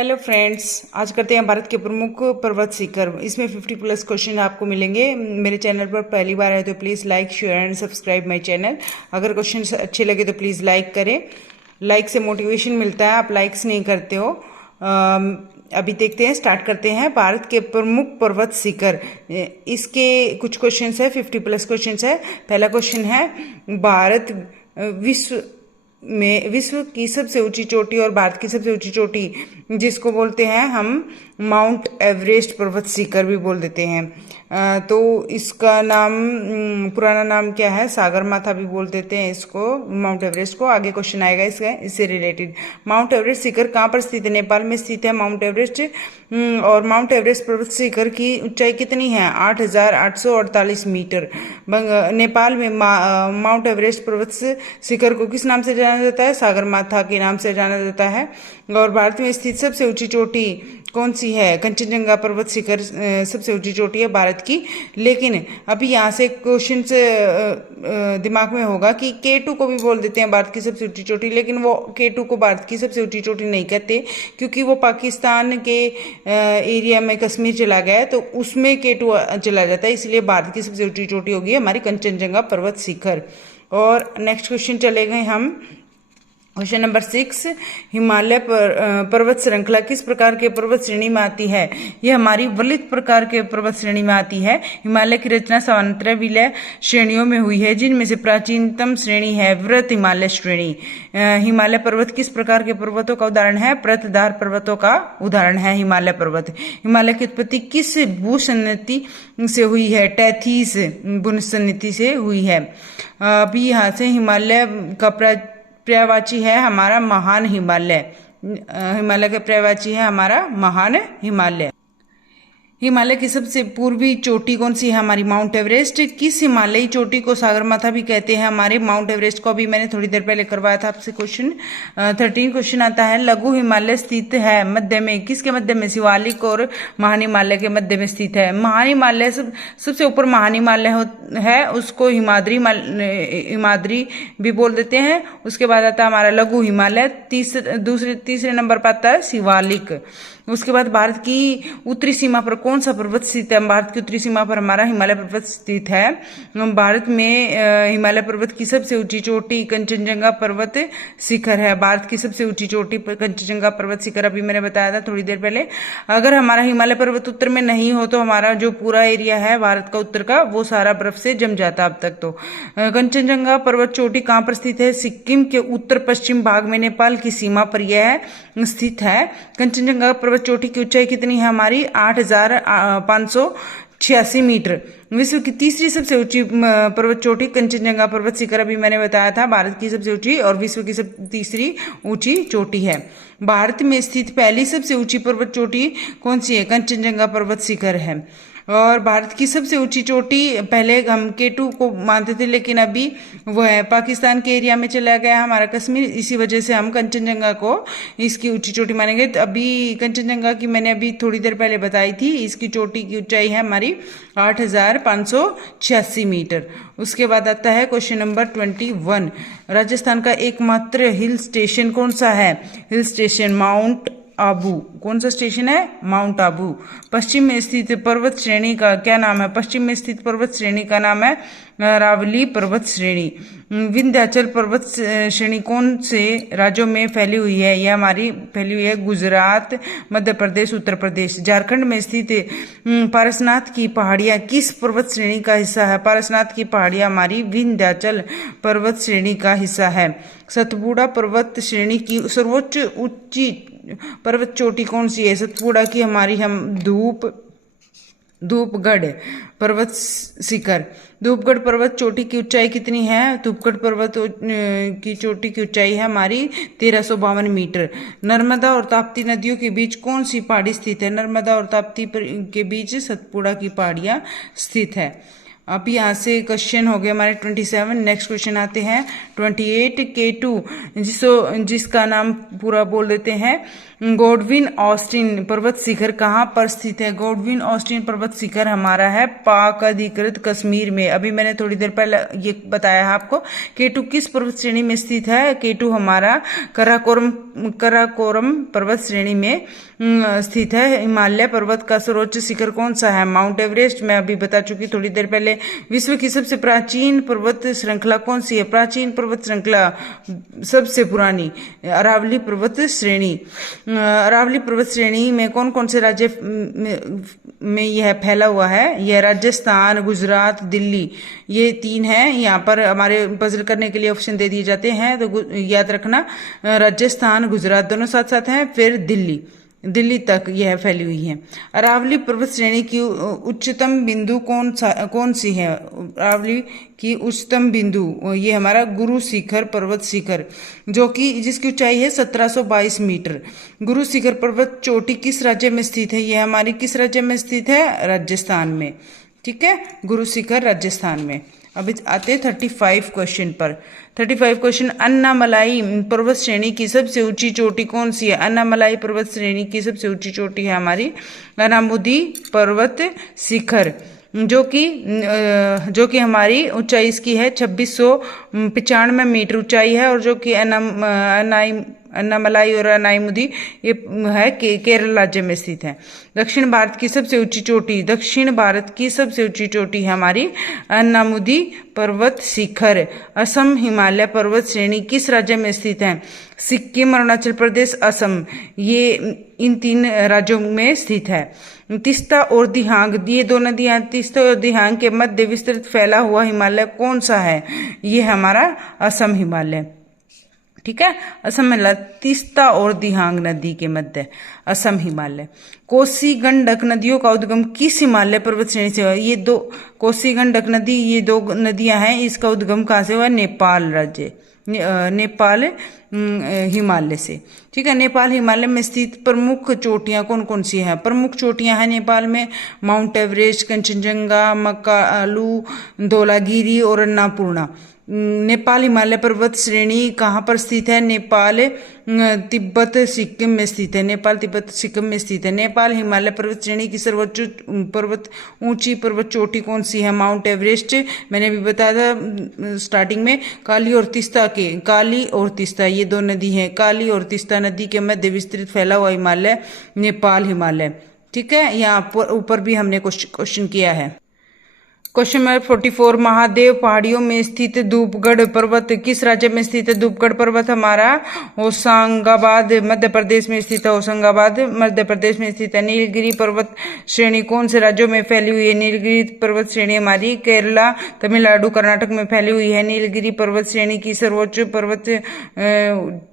Hello friends, आज करते हैं भारत के प्रमुख पर्वत शिखर। इसमें 50+ क्वेश्चन आपको मिलेंगे। मेरे चैनल पर पहली बार है तो please like, share and subscribe my channel. अगर क्वेश्चन अच्छे लगे तो प्लीज़ लाइक करें। लाइक से मोटिवेशन मिलता है, आप लाइक्स नहीं करते हो। अभी देखते हैं, स्टार्ट करते हैं। भारत के प्रमुख पर्वत शिखर, इसके कुछ क्वेश्चंस है, 50+ क्वेश्चंस है। पहला क्वेश्चन है, भारत विश्व की सबसे ऊंची चोटी और भारत की सबसे ऊंची चोटी, जिसको बोलते हैं हम माउंट एवरेस्ट पर्वत शिखर भी बोल देते हैं। तो इसका नाम, पुराना नाम क्या है? सागरमाथा भी बोल देते हैं इसको, माउंट एवरेस्ट को। आगे क्वेश्चन आएगा इससे रिलेटेड। माउंट एवरेस्ट शिखर कहाँ पर स्थित है? नेपाल में स्थित है माउंट एवरेस्ट। और माउंट एवरेस्ट पर्वत शिखर की ऊंचाई कितनी है? 8,848 मीटर। नेपाल में माउंट एवरेस्ट पर्वत शिखर को किस नाम से जाना जाता है? सागरमाथा के नाम से जाना जाता है। और भारत में स्थित सबसे ऊंची चोटी कौन सी है? कंचनजंगा पर्वत शिखर सबसे ऊंची चोटी है भारत की। लेकिन अभी यहाँ से क्वेश्चन दिमाग में होगा कि K2 को भी बोल देते हैं भारत की सबसे ऊंची चोटी, लेकिन वो K2 को भारत की सबसे ऊंची चोटी नहीं कहते, क्योंकि वो पाकिस्तान के एरिया में कश्मीर चला गया है, तो उसमें K2 चला जाता है। इसलिए भारत की सबसे ऊंची चोटी होगी हमारी कंचनजंगा पर्वत शिखर। और नेक्स्ट क्वेश्चन चले गए हम। क्वेश्चन नंबर 6, हिमालय पर्वत श्रृंखला किस प्रकार के पर्वत श्रेणी में आती है? यह हमारी वलित प्रकार के पर्वत श्रेणी में आती है। हिमालय की रचना समांतर विलय श्रेणियों में हुई है, जिनमें से प्राचीनतम श्रेणी है वृत हिमालय श्रेणी। हिमालय पर्वत किस प्रकार के पर्वतों का उदाहरण है? परतदार पर्वतों का उदाहरण है हिमालय पर्वत। हिमालय की उत्पत्ति किस भूसन्निधि से हुई है? टैथीस भूसन्निधि से हुई है। अभी यहाँ से हिमालय का पर्यायवाची है हमारा महान हिमालय। हिमालय का पर्यायवाची है हमारा महान हिमालय। हिमालय की सबसे पूर्वी चोटी कौन सी है? हमारी माउंट एवरेस्ट। किस हिमालयी चोटी को सागरमाथा भी कहते हैं? हमारे माउंट एवरेस्ट को अभी मैंने थोड़ी देर पहले करवाया था आपसे क्वेश्चन। 13 क्वेश्चन आता है, लघु हिमालय स्थित है मध्य में। किसके मध्य में? शिवालिक और महान हिमालय के मध्य में स्थित है। महान हिमालय सबसे ऊपर महान हिमालय है, उसको हिमाद्री भी बोल देते हैं। उसके बाद आता है हमारा लघु हिमालय। तीसरे नंबर पर आता है शिवालिक। उसके बाद भारत की उत्तरी सीमा पर कौन सा पर्वत स्थित है? भारत की उत्तरी सीमा पर हमारा हिमालय पर्वत स्थित है। भारत में हिमालय पर्वत की सबसे ऊंची चोटी कंचनजंगा पर्वत शिखर है। भारत की सबसे ऊंची चोटी कंचनजंगा पर्वत शिखर, अभी मैंने बताया था थोड़ी देर पहले। अगर हमारा हिमालय पर्वत उत्तर में नहीं हो तो हमारा जो पूरा एरिया है भारत का उत्तर का, वो सारा बर्फ से जम जाता अब तक तो। कंचनजंगा पर्वत चोटी कहाँ पर स्थित है? सिक्किम के उत्तर पश्चिम भाग में नेपाल की सीमा पर यह स्थित है। कंचनजंगा पर्वत चोटी की ऊंचाई कितनी है? हमारी 8,586 मीटर। विश्व की तीसरी सबसे ऊंची पर्वत चोटी कंचनजंगा पर्वत शिखर, अभी मैंने बताया था भारत की सबसे ऊंची और विश्व की तीसरी ऊंची चोटी है। भारत में स्थित पहली सबसे ऊंची पर्वत चोटी कौन सी है? कंचनजंगा पर्वत शिखर है। और भारत की सबसे ऊंची चोटी, पहले हम K2 को मानते थे, लेकिन अभी वो है पाकिस्तान के एरिया में चला गया हमारा कश्मीर, इसी वजह से हम कंचनजंगा को इसकी ऊंची चोटी मानेंगे। तो अभी कंचनजंगा की मैंने अभी थोड़ी देर पहले बताई थी, इसकी चोटी की ऊंचाई है हमारी 8,586 मीटर। उसके बाद आता है क्वेश्चन नंबर 21, राजस्थान का एकमात्र हिल स्टेशन कौन सा है? Hill station mount Abu. कौन सा स्टेशन है? माउंट आबू। पश्चिम में स्थित पर्वत श्रेणी का क्या नाम है? पश्चिम में स्थित पर्वत श्रेणी का नाम है अरावली पर्वत श्रेणी। विंध्याचल पर्वत श्रेणी कौन से राज्यों में फैली हुई है? यह हमारी फैली हुई है गुजरात, मध्य प्रदेश, उत्तर प्रदेश। झारखंड में स्थित पारसनाथ की पहाड़ियां किस पर्वत श्रेणी का हिस्सा है? पारसनाथ की पहाड़ियां हमारी विंध्याचल पर्वत श्रेणी का हिस्सा है। सतपुड़ा पर्वत श्रेणी की सर्वोच्च ऊंची पर्वत चोटी कौन सी है? सतपुड़ा की हमारी हम धूपगढ़ पर्वत शिखर। धूपगढ़ पर्वत चोटी की ऊंचाई कितनी है? धूपगढ़ पर्वत की चोटी की ऊंचाई है हमारी 1352 मीटर। नर्मदा और ताप्ती नदियों के बीच कौन सी पहाड़ी स्थित है? नर्मदा और ताप्ती के बीच सतपुड़ा की पहाड़ियां स्थित है। अब यहाँ से क्वेश्चन हो गए हमारे 27। नेक्स्ट क्वेश्चन आते हैं 28, K2 जिसका नाम पूरा बोल देते हैं गॉडविन ऑस्टिन पर्वत शिखर कहाँ पर स्थित है? गॉडविन ऑस्टिन पर्वत शिखर हमारा है पाक अधिकृत कश्मीर में। अभी मैंने थोड़ी देर पहले ये बताया है आपको। केटू किस पर्वत श्रेणी में स्थित है? केटू हमारा कराकोरम पर्वत श्रेणी में स्थित है। हिमालय पर्वत का सर्वोच्च शिखर कौन सा है? Mount Everest. मैं अभी बता चुकी थोड़ी देर पहले। विश्व की सबसे प्राचीन पर्वत श्रृंखला कौन सी है? प्राचीन पर्वत श्रृंखला सबसे पुरानी अरावली पर्वत श्रेणी। अरावली पर्वत श्रेणी में कौन कौन से राज्य में यह फैला हुआ है? यह राजस्थान, गुजरात, दिल्ली, ये 3 हैं। यहाँ पर हमारे पजल करने के लिए ऑप्शन दे दिए जाते हैं, तो याद रखना राजस्थान, गुजरात दोनों साथ साथ हैं, फिर दिल्ली तक यह फैली हुई है। अरावली पर्वत श्रेणी की उच्चतम बिंदु कौन सी है? अरावली की उच्चतम बिंदु ये हमारा गुरु शिखर पर्वत शिखर, जो कि जिसकी ऊंचाई है 1722 मीटर। गुरु शिखर पर्वत चोटी किस राज्य में स्थित है? यह हमारी किस राज्य में स्थित है? राजस्थान में। ठीक है, गुरु शिखर राजस्थान में। अभी आते 35 क्वेश्चन पर। 35 क्वेश्चन, अन्नामलाई पर्वत श्रेणी की सबसे ऊंची चोटी कौन सी है? अन्नामलाई पर्वत श्रेणी की सबसे ऊंची चोटी है हमारी अनामुदी पर्वत शिखर, जो कि हमारी ऊंचाई इसकी है 2695 मीटर ऊंचाई है, और जो कि अन्नामलाई और अनाईमुदी ये है केरल राज्य में स्थित है। दक्षिण भारत की सबसे ऊंची चोटी है हमारी अन्नामुदी पर्वत शिखर। असम हिमालय पर्वत श्रेणी किस राज्य में स्थित है? सिक्किम, अरुणाचल प्रदेश, असम, ये इन 3 राज्यों में स्थित है। तीस्ता और दिहांग, ये 2 नदियां तीस्ता और दिहांग के मध्य विस्तृत फैला हुआ हिमालय कौन सा है? ये हमारा असम हिमालय। ठीक है, असम में तीस्ता और दिहांग नदी के मध्य असम हिमालय। कोसी गंडक नदियों का उद्गम किस हिमालय पर्वत श्रेणी से हुआ? ये 2 कोसी गंडक नदी, ये 2 नदियां हैं, इसका उद्गम कहाँ से हुआ? नेपाल राज्य, नेपाल हिमालय से। ठीक है, नेपाल हिमालय में स्थित प्रमुख चोटियां कौन कौन सी हैं? प्रमुख चोटियां हैं नेपाल में माउंट एवरेस्ट, कंचनजंगा, मकालू, धौलागिरी और अन्नपूर्णा। नेपाल हिमालय पर्वत श्रेणी कहाँ पर स्थित है? नेपाल तिब्बत सिक्किम में स्थित है। नेपाल तिब्बत सिक्किम में स्थित है। नेपाल हिमालय पर्वत श्रेणी की सर्वोच्च ऊंची पर्वत चोटी कौन सी है? Mount Everest. मैंने अभी बताया था स्टार्टिंग में। काली और तीस्ता ये 2 नदी हैं। काली और तीस्ता नदी के मध्य विस्तृत फैला हुआ हिमालय नेपाल हिमालय। ठीक है, यहाँ ऊपर भी हमने क्वेश्चन किया है। क्वेश्चन नंबर 44, महादेव पहाड़ियों में स्थित धूपगढ़ पर्वत किस राज्य में स्थित है? धूपगढ़ पर्वत हमारा होशंगाबाद मध्य प्रदेश में स्थित है। होशंगाबाद मध्य प्रदेश में स्थित है। नीलगिरी पर्वत श्रेणी कौन से राज्यों में फैली हुई है? नीलगिरी पर्वत श्रेणी हमारी केरला, तमिलनाडु, कर्नाटक में फैली हुई है। नीलगिरी पर्वत श्रेणी की सर्वोच्च पर्वत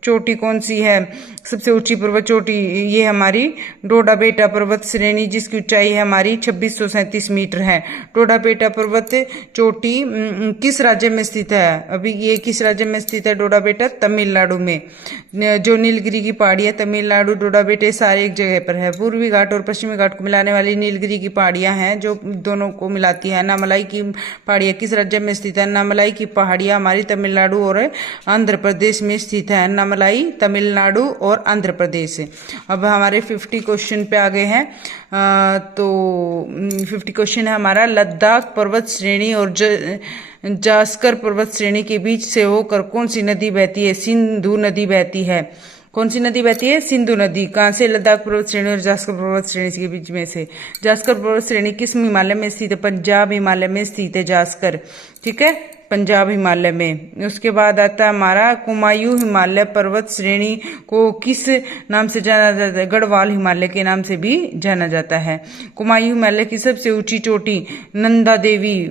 चोटी कौन सी है? सबसे ऊंची पर्वत चोटी ये हमारी डोडा बेटा पर्वत श्रेणी, जिसकी ऊंचाई है हमारी 2637 मीटर है। डोडा बेटा पर्वत चोटी किस राज्य में स्थित है? अभी ये किस राज्य में स्थित है? डोडा बेटा तमिलनाडु में। जो नीलगिरी की पहाड़ियां तमिलनाडु, डोडा बेटे सारे एक जगह पर है। पूर्वी घाट और पश्चिमी घाट को मिलाने वाली नीलगिरी की पहाड़ियां हैं, जो दोनों को मिलाती है। अन्नामलाई की पहाड़ियां किस राज्य में स्थित है? अन्नामलाई की पहाड़ियां हमारी तमिलनाडु और आंध्र प्रदेश में स्थित है। अन्नामलाई तमिलनाडु और आंध्र प्रदेश। अब हमारे 50 क्वेश्चन पे आ गए हैं। तो 50 क्वेश्चन है हमारा, लद्दाख पर्वत श्रेणी और जास्कर पर्वत श्रेणी के बीच से होकर कौन सी नदी बहती है? सिंधु नदी बहती है। कौन सी नदी बहती है? सिंधु नदी। कहाँ से? लद्दाख पर्वत श्रेणी और जास्कर पर्वत श्रेणी के बीच में से। जास्कर पर्वत श्रेणी किस हिमालय में स्थित है? पंजाब हिमालय में स्थित है जास्कर। ठीक है, पंजाब हिमालय में। उसके बाद आता है हमारा कुमायूं हिमालय पर्वत श्रेणी को किस नाम से जाना जाता है? गढ़वाल हिमालय के नाम से भी जाना जाता है। कुमायूं हिमालय की सबसे ऊंची चोटी नंदा देवी,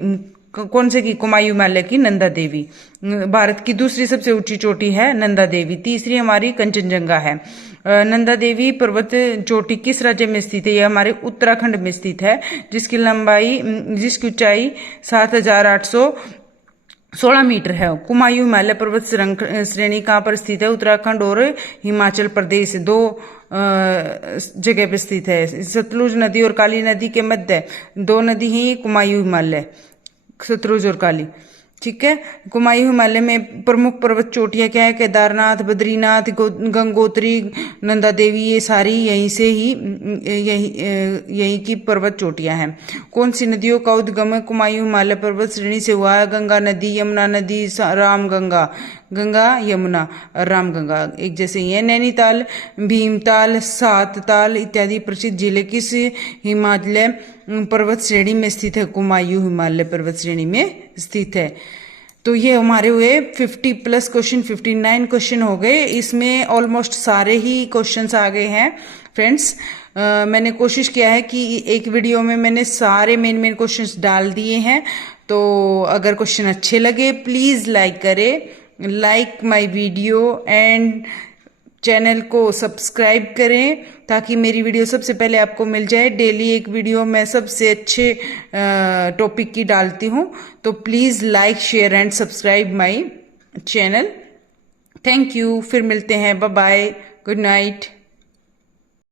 कौन से की? कुमायूं हिमालय की नंदा देवी। भारत की दूसरी सबसे ऊंची चोटी है नंदा देवी। तीसरी हमारी कंचनजंगा है। नंदा देवी पर्वत चोटी किस राज्य में स्थित है? यह हमारे उत्तराखंड में स्थित है, जिसकी ऊंचाई 7816 मीटर है। कुमायूं हिमालय पर्वत श्रेणी कहाँ पर स्थित है? उत्तराखंड और हिमाचल प्रदेश 2 जगह पे स्थित है। सतलुज नदी और काली नदी के मध्य 2 नदी ही कुमायूं हिमालय, सतलुज और काली। ठीक है। कुमायूं हिमालय में प्रमुख पर्वत चोटियां क्या है? केदारनाथ, बद्रीनाथ, गंगोत्री, नंदा देवी, ये सारी यही की पर्वत चोटियां हैं। कौन सी नदियों का उद्गम कुमायूं हिमालय पर्वत श्रेणी से हुआ है? गंगा नदी, यमुना नदी, रामगंगा। गंगा, यमुना, रामगंगा एक जैसे ही है। नैनीताल, भीमताल, सातताल इत्यादि प्रसिद्ध जिले किस हिमालय पर्वत श्रेणी में स्थित है? कुमायूं हिमालय पर्वत श्रेणी में स्थित है। तो ये हमारे हुए 50+ क्वेश्चन, 59 क्वेश्चन हो गए। इसमें ऑलमोस्ट सारे ही क्वेश्चंस आ गए हैं फ्रेंड्स। मैंने कोशिश किया है कि एक वीडियो में मैंने सारे मेन क्वेश्चंस डाल दिए हैं। तो अगर क्वेश्चन अच्छे लगे प्लीज लाइक करें, like my video and channel को सब्सक्राइब करें ताकि मेरी वीडियो सबसे पहले आपको मिल जाए। डेली एक वीडियो मैं सबसे अच्छे टॉपिक की डालती हूँ। तो please like, share and subscribe my channel. Thank you. फिर मिलते हैं। Bye bye. Good night.